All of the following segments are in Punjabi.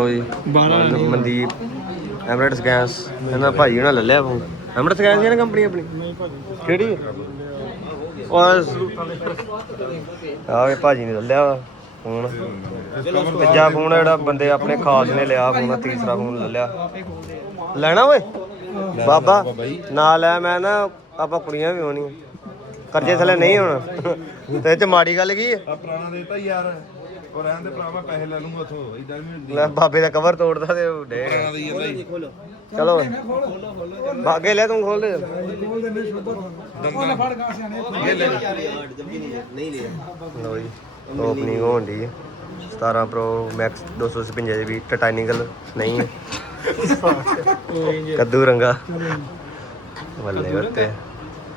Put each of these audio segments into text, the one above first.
ਲਓ ਜੀ ਮਨਦੀਪ ਐਮਰੇਟਸ ਗੈਸ ਇਹਨਾਂ ਭਾਈ ਉਹਨਾਂ ਲੈ ਲਿਆ ਫੋਨ। ਐਮਰੇਟਸ ਗੈਸ ਦੀ ਨਾ ਕੰਪਨੀ ਆਪਣੀ? ਨਹੀਂ ਭਾਜੀ। ਕਿਹੜੀ? ਉਹ ਆਵੇ ਭਾਜੀ ਨੇ ਲੈ ਲਿਆ ਵਾ ਫੋਨ। ਤੀਜਾ ਫੋਨ ਜਿਹੜਾ ਬੰਦੇ ਆਪਣੇ ਖਾਸ ਨੇ ਲਿਆ ਫੋਨ ਤੀਸਰਾ ਫੋਨ ਲੈ ਲਿਆ। ਲੈਣਾ ਓਏ? ਬਾਬਾ ਨਾ ਲੈ ਮੈਂ ਨਾ ਆਪਾਂ ਕੁੜੀਆਂ ਵੀ ਹੋਣੀਆਂ। ਕਰਜ਼ੇ ਥੱਲੇ ਨਹੀਂ ਹੋਣਾ। ਤੇ ਇਹ ਚ ਮਾੜੀ ਗੱਲ ਕੀ ਹੈ ਆ ਪੁਰਾਣਾ ਦੇਤਾ ਯਾਰ। ਉਹ ਰਹਿਣ ਦੇ ਭਰਾ ਮੈਂ ਪੈਸੇ ਲੈ ਲੂੰਗਾ ਉਥੋਂ ਇਦਾਂ ਵੀ ਹੁੰਦੀ ਲੈ ਬਾਬੇ ਦਾ ਕਵਰ ਤੋੜਦਾ ਤੇ ਉਹ ਡੇ ਪੁਰਾਣਾ ਦੇ ਜਾਂਦਾ ਜੀ ਚਲੋ। ਬਾਗੇ ਲੈ ਤੂੰ ਖੋਲ ਦੇ ਕੋਲ ਦੇ ਨਹੀਂ ਸ਼ੁੱਧ ਉਹ ਫੜ ਗਾ ਸਿਆਣੇ ਲੋ ਜੀ ਓਪਨਿੰਗ ਹੋਣ ਦੀ 17 Pro Max 256 GB ਟਾਈਟੈਨੀਕਲ ਨਹੀਂ ਹੈ। ਕੱਦੂ ਰੰਗਾ। ਬੱਲੇ ਉੱਤੇ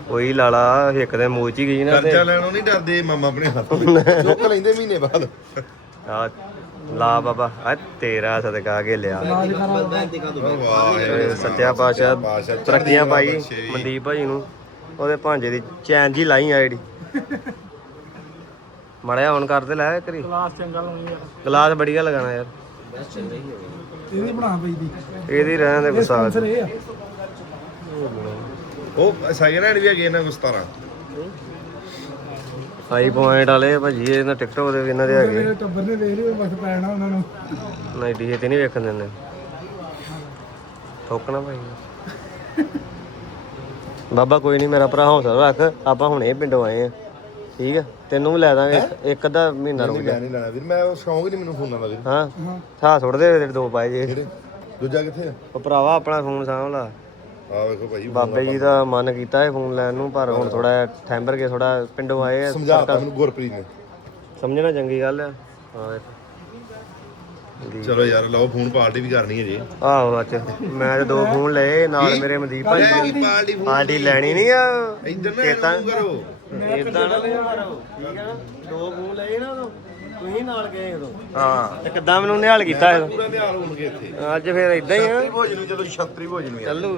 ਕੋਈ ਲਾਲਾ ਇੱਕ ਦੇ ਮੂੰਹ ਚ ਹੀ ਗਈ ਨਾ ਤੇ। ਕਰਜ਼ਾ ਲੈਣੋਂ ਨਹੀਂ ਡਰਦੇ ਮਾਮਾ ਆਪਣੇ ਹੱਥ ਚੁੱਕ ਲੈਂਦੇ ਮਹੀਨੇ ਬਾਅਦ। ਆ ਲਾ ਬਾਬਾ ਆ ਤੇਰਾ ਸਦਕਾ ਕੇ ਲਿਆ। ਵਾਹ ਇਹ ਸੱਚਿਆ ਪਾਸ਼ਾ ਤਰੱਕੀਆਂ ਪਾਈ। ਮਨਦੀਪ ਭਾਈ ਨੂੰ। ਉਹਦੇ ਭਾਂਜੇ ਦੀ ਚੈਨ ਜੀ ਲਾਈ ਆ ਜਿਹੜੀ। ਮੜਿਆ ਹੁਣ ਕਰ ਤੇ ਲੈ ਕਰੀ ਕਲਾਸ ਚੰਗਾ ਲਾਉਣੀ ਯਾਰ ਗਲਾਸ ਬੜੀਆ ਲਗਾਣਾ ਯਾਰ। ਇਹਦੀ ਬਣਾ ਪਈ ਦੀ। ਇਹਦੀ ਰਹਿਣ ਦੇ ਇਹ ਗੁੱਸਾ ਸਪਾਂਸਰ ਇਹ ਆ। ਉਹ ਸਾਈਨ ਹੈਂਡ ਵੀ ਹੈਗੇ ਇਹਨਾਂ ਕੋਲ 17 ਹਾਈ ਪੁਆਇੰਟ ਵਾਲੇ ਭਾਜੀ ਇਹਨਾਂ ਟਿਕਟੋਕ ਦੇ ਵੀ ਇਹਨਾਂ ਦੇ ਹੈਗੇ। ਮੇਰੇ ਟੱਬਰ ਨੇ ਵੇਖ ਲਿਓ ਵਕਤ ਪੈਣਾ ਉਹਨਾਂ ਨੂੰ। ਨਹੀਂ ਡੀਏ ਤੇ ਨਹੀਂ ਵੇਖਣ ਦਿੰਦੇ। ਠੋਕਣਾ ਭਾਈ। ਬਾਬਾ ਕੋਈ ਨਹੀਂ ਮੇਰਾ ਭਰਾ ਹੌਸਲਾ ਰੱਖ। ਆਪਾਂ ਹੁਣੇ ਪਿੰਡੋਂ ਆਏ ਆ। ਠੀਕ ਆ? ਤੈਨੂੰ ਵੀ ਲੈ ਦਾਂਗੇ ਇੱਕ ਅੱਧਾ ਮਹੀਨਾ ਰੁਕ ਜਾ। ਨਹੀਂ ਲੈਣਾ ਵੀਰ ਮੈਂ ਉਹ ਸ਼ੌਂਕ ਹੀ ਨਹੀਂ ਮੈਨੂੰ ਫੋਨਾਂ ਦਾ ਵੀਰ। ਹਾਂ? ਥਾ ਸੁੱਟ ਦੇ ਤੇਰੇ ਦੋ ਪਾਏ ਜੇ। ਦੂਜਾ ਕਿੱਥੇ ਆ? ਉਹ ਭਰਾਵਾ ਆਪਣਾ ਫੋਨ ਸਾਂਭ ਲਾ। ਆ ਵੇਖੋ ਭਾਈ ਬਾਬੇ ਜੀ ਦਾ ਮਨ ਕੀਤਾ ਇਹ ਫੋਨ ਲੈਣ ਨੂੰ ਪਰ ਹੁਣ ਥੋੜਾ ਠੈਂਬਰ ਕੇ ਥੋੜਾ ਪਿੰਡੋਂ ਆਏ ਆ ਸਮਝਾਤਾ ਮੈਨੂੰ ਗੁਰਪ੍ਰੀਤ ਨੇ। ਸਮਝਣਾ ਚੰਗੀ ਗੱਲ ਆ। ਹਾਂ ਚਲੋ ਯਾਰ ਲਓ ਫੋਨ ਪਾਰਟੀ ਵੀ ਕਰਨੀ ਹੈ ਜੀ। ਆਹੋ ਅੱਜ। ਮੈਂ ਤੇ ਦੋ ਫੋਨ ਲਏ ਨਾਲ ਮੇਰੇ ਮਨਦੀਪ ਭਾਈ ਪਾਰਟੀ ਪਾਰਟੀ ਲੈਣੀ ਨਹੀਂ ਆ। ਇੱਧਰ ਨਾ ਕਰੋ। ਇਦਾਂ ਨਾ ਕਰੋ। ਠੀਕ ਹੈ ਨਾ? ਦੋ ਫੋਨ ਲਏ ਨਾ ਉਦੋਂ। ਤੁਸੀਂ ਨਾਲ ਗਏ ਉਦੋਂ? ਹਾਂ। ਤੇ ਕਿੱਦਾਂ ਮੈਨੂੰ ਨਿਹਾਲ ਕੀਤਾ ਇਹ ਪੂਰਾ ਨਿਹਾਲ ਹੋਣਗੇ ਇੱਥੇ। ਅੱਜ ਫਿਰ ਇਦਾਂ ਹੀ ਆ। ਛਤਰੀ ਭੋਜਨ ਵੀ ਚਲੋ ਛਤਰੀ ਭੋਜਨ ਵੀ ਆ। ਚੱਲੂ।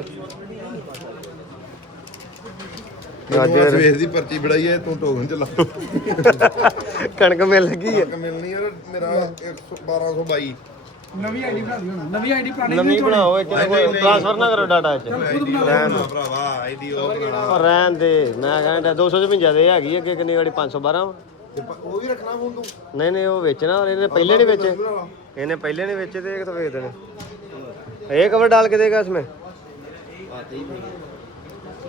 ਅੱਜ ਸਵੇਰ ਦੀ ਪਰਚੀ ਬੜਾਈ ਹੈ ਤੂੰ ਟੋਕਨ ਚਲਾ। ਕਣਕ ਮਿਲ ਗਈ ਹੈ। ਮਿਲਣੀ ਯਾਰ ਮੇਰਾ 1222 ਨਵੀਂ ਆਈਡੀ ਬਣਾ ਦਿਓ ਨਾ ਨਵੀਂ ਆਈਡੀ ਪੁਰਾਣੀ ਨਵੀਂ ਬਣਾਓ ਇਹ ਟ੍ਰਾਂਸਫਰ ਨਾ ਕਰੋ ਡਾਟਾ ਚ ਭਰਾਵਾ ਆਈਡੀ ਉਹ ਉਹ ਰਹਿਣ ਦੇ ਮੈਂ ਕਹਿੰਦਾ 255 ਦੇ ਹੈਗੀ ਅੱਗੇ ਕਿੰਨੀ ਵਾਲੀ 512 ਵਾ। ਤੇ ਪ- ਨਹੀਂ ਨਹੀਂ ਉਹ ਵੇਚਣਾ ਔਰ ਇਹਨੇ ਪਹਿਲੇ ਨਹੀਂ ਵੇਚੇ। ਇਹਨੇ ਪਹਿਲੇ ਨਹੀਂ ਵੇਚੇ ਤੇ ਇੱਕ ਤਾਂ ਵੇਚ ਦੇਣੇ। ਇਹ ਕਵਰ ਡਾਲ ਕੇ ਦੇਗਾ ਇਸਮੇ?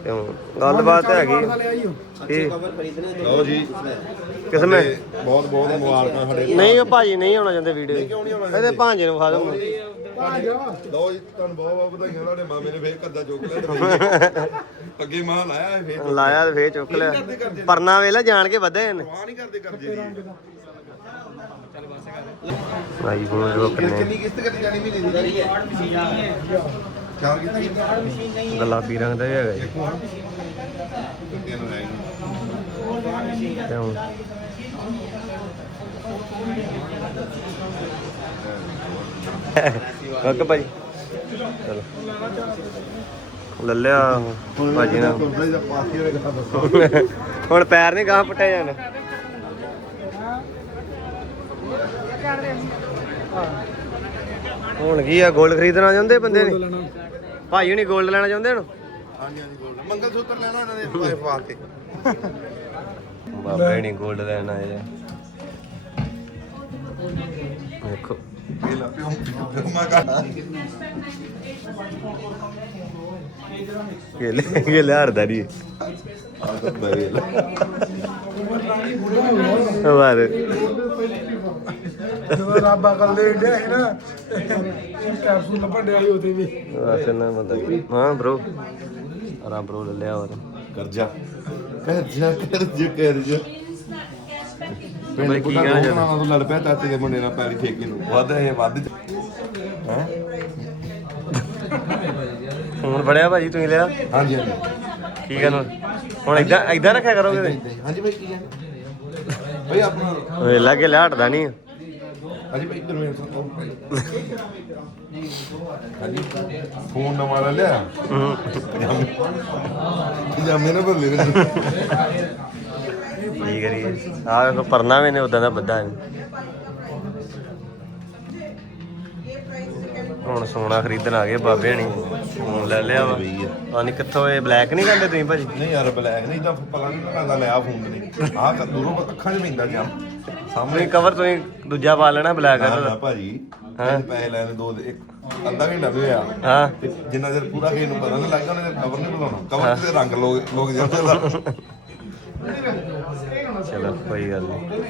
ਕਿਉਂ? ਗੱਲਬਾਤ ਹੈਗੀ। ਇਹ ਲਓ ਜੀ। ਕਿਸਮੇ? ਬਹੁਤ ਬਹੁਤ ਮੁਬਾਰਕਾਂ ਸਾਡੇ ਨਹੀਂ ਉਹ ਭਾਜੀ ਨਹੀਂ ਆਉਣਾ ਚਾਹੁੰਦੇ ਵੀਡੀਓ ਕਿਉਂ ਨਹੀਂ ਆਉਣਾ ਇਹਦੇ ਭਾਂਜੇ ਨੂੰ ਖਾ ਦੂੰਗਾ ਲਓ ਜੀ ਤੁਹਾਨੂੰ ਬਹੁਤ ਬਹੁਤ ਵਧਾਈਆਂ। ਤੁਹਾਡੇ ਮਾਮੇ ਨੇ ਫੇਰ ਕੱਦਾ ਚੁੱਕ ਲਿਆ ਤੇ ਅੱਗੇ ਮਾਂ ਲਾਇਆ ਇਹ ਫੇਰ ਲਾਇਆ ਤੇ ਫੇਰ ਚੁੱਕ ਲਿਆ। ਪਰਨਾ ਵੇਲਾ ਜਾਣ ਕੇ ਵਧੇ ਇਹਨੇ। ਪਰਵਾਹ ਨਹੀਂ ਕਰਦੇ ਕਰਜੇ ਦੀ ਭਾਈ ਰੋਕਨੇ ਕਿੰਨੀ ਕਿਸ਼ਤ ਕੱਟੀ ਜਾਣੀ ਮਹੀਨੇ ਦੀ? ਚਾਰ ਕਿਸ਼ਤ? ਗੁਲਾਬੀ ਰੰਗ ਦਾ ਹੀ ਹੈਗਾ ਜੀ। ਓਕੇ ਭਾਜੀ ਚਲੋ। ਲੱਲਿਆ ਭਾਜੀ ਨਾਲ। ਹੁਣ ਪੈਰ ਨਹੀਂ ਗਾਹ ਪਟਿਆ ਜਾਣਾ। ਹੁਣ ਕੀ ਆ ਗੋਲਡ ਖਰੀਦਣਾ ਚਾਹੁੰਦੇ ਬੰਦੇ ਨੇ? ਭਾਈ ਹੁਣੀ ਗੋਲਡ ਲੈਣਾ ਚਾਹੁੰਦੇ ਹਨ ਹਾਂਜੀ ਹਾਂਜੀ ਗੋਲਡ ਮੰਗਲ ਸੂਤਰ ਲੈਣਾ ਇਹਨਾਂ ਦੇ ਵਾਈਫ ਵਾਸਤੇ ਬਾਬਾ ਹੁਣੀ ਗੋਲਡ ਲੈਣਾ ਹੈ ਦੇਖੋ। ਇਹ ਲਾ ਪਿਓ ਮਾ ਕਰ ਰੱਬ ਅਕਲ ਦੇ ਨਾ ਕੈਪਸੂਲ ਉਹਦੇ ਵੀ ਨਾ ਮਤਲਬ ਹਾਂ ਆਰਾ ਲੈ ਲਿਆ ਹੋਰ ਕਰਜਾ ਕਰਜਾ ਕਰਜਾ ਕਰਜਾ ਬਈ ਪਿੰਡ ਕੀ ਕੀ ਕਹਿਣਾ ਕਹਿਣਾ ਤੋਂ ਲੜ ਪਿਆ ਚਾਚੇ ਦੇ ਮੁੰਡੇ ਨਾਲ ਪੈਰੀ ਠੇਕੇ ਨੂੰ ਵੱਧ ਇਹ ਵੱਧ ਹੈ ਫੋਨ ਫੜਿਆ ਭਾਜੀ ਤੁਸੀਂ ਲਿਆ ਹਾਂਜੀ ਹਾਂਜੀ। ਕੀ ਕਰਨਾ ਹੁਣ ਇਦਾਂ ਇਦਾਂ ਰੱਖਿਆ ਕਰੋਗੇ ਹਾਂਜੀ ਭਾਈ ਕੀ ਹੈ ਭਾਈ ਆਪਣਾ ਵੇ ਲੱਗੇ ਲਿਆ ਹਟਦਾ ਨਹੀਂ। ਹਾਂਜੀ ਭਾਈ ਇੱਧਰ ਮੇਰੇ ਤੋਂ ਹਾਂਜੀ। ਫੋਨ ਨਵਾਂ ਲੈ ਲਿਆ। ਹੂੰ। ਪਜਾਮੇ ਪਜਾਮੇ ਨਾ ਬਦਲੇ ਨੇ ਕੀ ਕਰੀਏ? ਆਹ ਵੇਖੋ ਪਰਨਾ ਵੀ ਨੇ ਉਦਾਂ ਦਾ ਬੱਦਾ ਹੈ ਹੁਣ ਸੋਨਾ ਖਰੀਦਣ ਆ ਗਏ ਬਾਬੇ ਹਣੀ। ਫੋਨ ਲੈ ਲਿਆ ਵਾ। ਆ ਨਹੀਂ ਕਿੱਥੋਂ ਇਹ ਬਲੈਕ ਨਹੀਂ ਕਹਿੰਦੇ ਤੁਸੀਂ ਭਾਜੀ? ਨਹੀਂ ਯਾਰ ਬਲੈਕ ਨਹੀਂ ਤਾਂ ਪਤਾ ਨਹੀਂ ਲੱਗਦਾ ਲਿਆ ਫੋਨ ਨਹੀਂ ਆਹ ਦੂਰੋਂ ਅੱਖਾਂ 'ਚ ਪੈਂਦਾ ਜਾਂ ਸਾਹਮਣੇ ਤੁਸੀਂ ਕਵਰ ਤੁਸੀਂ ਦੂਜਾ ਪਾ ਲੈਣਾ ਬਲੈਕ ਨਾ ਦਾ। ਭਾਜੀ ਹਾਂ। ਪੈਸੇ ਲੈਣੇ ਦੋ ਦੇ- ਇੱਕ ਅੱਧਾ ਘੰਟਾ ਵੀ ਹੋਇਆ। ਹਾਂ। ਤੇ ਜਿੰਨਾ ਚਿਰ ਪੂਰਾ ਕਿਸੇ ਨੂੰ ਪਤਾ ਨਹੀਂ ਲੱਗਦਾ ਉਹਨਾਂ ਕਵਰ ਨਹੀਂ ਬੁਲਾਉਣਾ ਕਵਰ ਤੇ ਰੰਗ ਲੋਕ ਲੋਕ ਜਾਂਦੇ ਦਾ ਚਲੋ ਕੋਈ ਗੱਲ ਨਹੀਂ